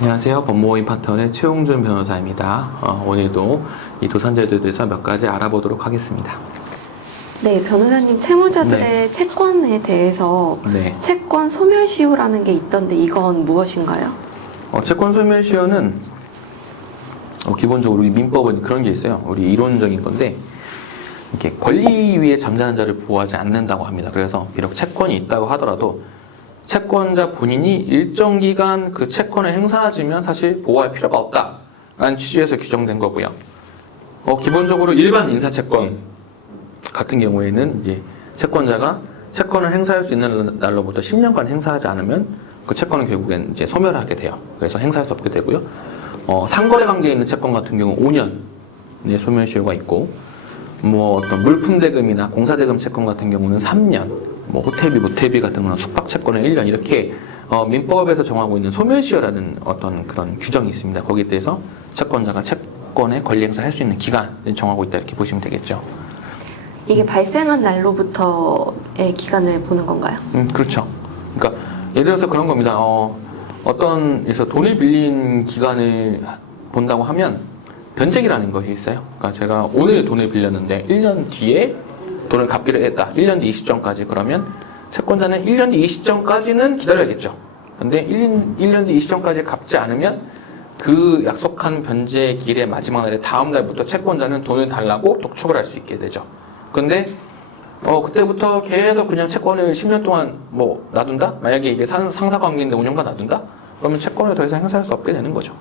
안녕하세요. 법무법인 파트너의 최홍준 변호사입니다. 오늘도 이 도산제도에 대해서 몇 가지 알아보도록 하겠습니다. 네, 변호사님, 채무자들의 네. 채권에 대해서 네. 채권 소멸시효라는 게 있던데 이건 무엇인가요? 채권 소멸시효는 기본적으로 우리 민법은 그런 게 있어요. 우리 이론적인 건데 이렇게 권리 위에 잠자는 자를 보호하지 않는다고 합니다. 그래서 비록 채권이 있다고 하더라도 채권자 본인이 일정 기간 그 채권을 행사하지면 사실 보호할 필요가 없다라는 취지에서 규정된 거고요. 기본적으로 일반 인사채권 같은 경우에는 이제 채권자가 채권을 행사할 수 있는 날로부터 10년간 행사하지 않으면 그 채권은 결국엔 이제 소멸을 하게 돼요. 그래서 행사할 수 없게 되고요. 상거래 관계에 있는 채권 같은 경우 5년의 소멸시효가 있고, 어떤 물품대금이나 공사대금 채권 같은 경우는 3년, 호텔비, 모텔비 같은 거나 숙박채권은 1년 이렇게 민법에서 정하고 있는 소멸시효라는 어떤 그런 규정이 있습니다. 거기에 대해서 채권자가 채권의 권리 행사할 수 있는 기간을 정하고 있다 이렇게 보시면 되겠죠. 이게 발생한 날로부터의 기간을 보는 건가요? 그렇죠. 그러니까 예를 들어서 그런 겁니다. 어떤에서 돈을 빌린 기간을 본다고 하면 변제기라는 것이 있어요. 그러니까 제가 오늘 돈을 빌렸는데 1년 뒤에 돈을 갚기로 했다. 1년 뒤 이 시점까지. 그러면 채권자는 1년 뒤 이 시점까지는 기다려야겠죠. 근데 1년 뒤 이 시점까지 갚지 않으면 그 약속한 변제 기일의 마지막 날에 다음 날부터 채권자는 돈을 달라고 독촉을 할 수 있게 되죠. 근데 그때부터 계속 그냥 채권을 10년 동안 놔둔다? 만약에 이게 상사관계인데 5년간 놔둔다? 그러면 채권을 더 이상 행사할 수 없게 되는 거죠.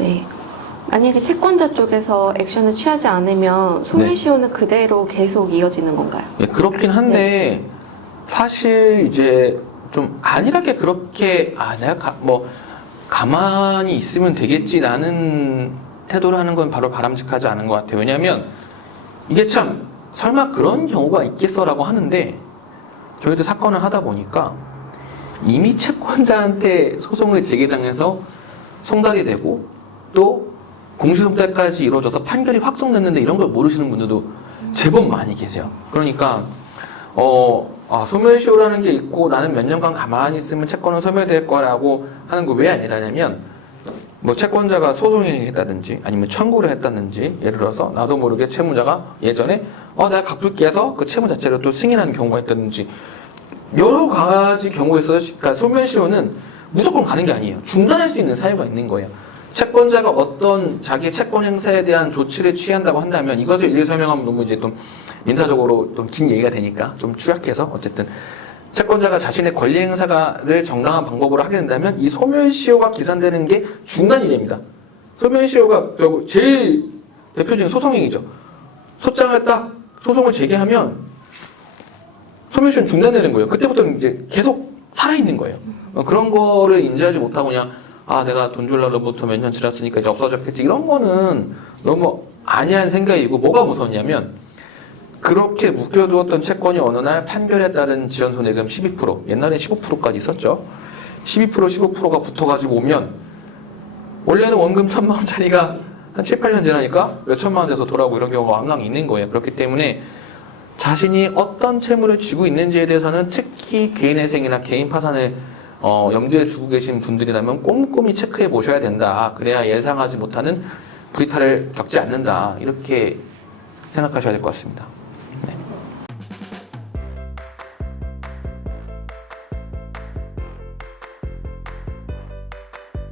네. 만약에 채권자 쪽에서 액션을 취하지 않으면 소멸시효는 그대로 계속 이어지는 건가요? 예, 그렇긴 한데 사실 이제 좀 안일하게 그렇게 내가 가만히 있으면 되겠지라는 태도를 하는 건 바로 바람직하지 않은 것 같아요. 왜냐하면 이게 참 설마 그런 경우가 있겠어라고 하는데 저희도 사건을 하다 보니까 이미 채권자한테 소송을 제기당해서 송달이 되고 또 공시송달까지 이루어져서 판결이 확정됐는데 이런 걸 모르시는 분들도 제법 많이 계세요. 그러니까 소멸시효라는 게 있고 나는 몇 년간 가만히 있으면 채권은 소멸될 거라고 하는 거 왜 아니라냐면 채권자가 소송을 했다든지 아니면 청구를 했다든지 예를 들어서 나도 모르게 채무자가 예전에 내가 갚을게 해서 그 채무 자체를 또 승인하는 경우가 있다든지 여러 가지 경우에 있어서 그러니까 소멸시효는 무조건 가는 게 아니에요. 중단할 수 있는 사유가 있는 거예요. 채권자가 어떤 자기 채권 행사에 대한 조치를 취한다고 한다면 이것을 일일이 설명하면 너무 이제 좀 민사적으로 좀 긴 얘기가 되니까 좀 축약해서 어쨌든 채권자가 자신의 권리 행사를 정당한 방법으로 하게 된다면 이 소멸시효가 기산되는 게 중단이 됩니다. 소멸시효가 결국 제일 대표적인 소송행위죠. 소장을 딱 소송을 제기하면 소멸시효는 중단되는 거예요. 그때부터 이제 계속 살아있는 거예요. 그런 거를 인지하지 못하고 그냥 내가 돈 줄 날로부터 몇 년 지났으니까 이제 없어졌겠지. 이런 거는 너무 안이한 생각이고 뭐가 무서웠냐면 그렇게 묶여두었던 채권이 어느 날 판결에 따른 지연손해금 12%, 옛날엔 15%까지 있었죠. 12%, 15%가 붙어가지고 오면 원래는 원금 1,000만 원짜리가 한 7, 8년 지나니까 몇 천만 원 돼서 돌아오고 이런 경우가 왕왕 있는 거예요. 그렇기 때문에 자신이 어떤 채무를 쥐고 있는지에 대해서는 특히 개인회생이나 개인 파산을 염두에 두고 계신 분들이라면 꼼꼼히 체크해 보셔야 된다. 그래야 예상하지 못하는 불이탈을 겪지 않는다. 이렇게 생각하셔야 될 것 같습니다.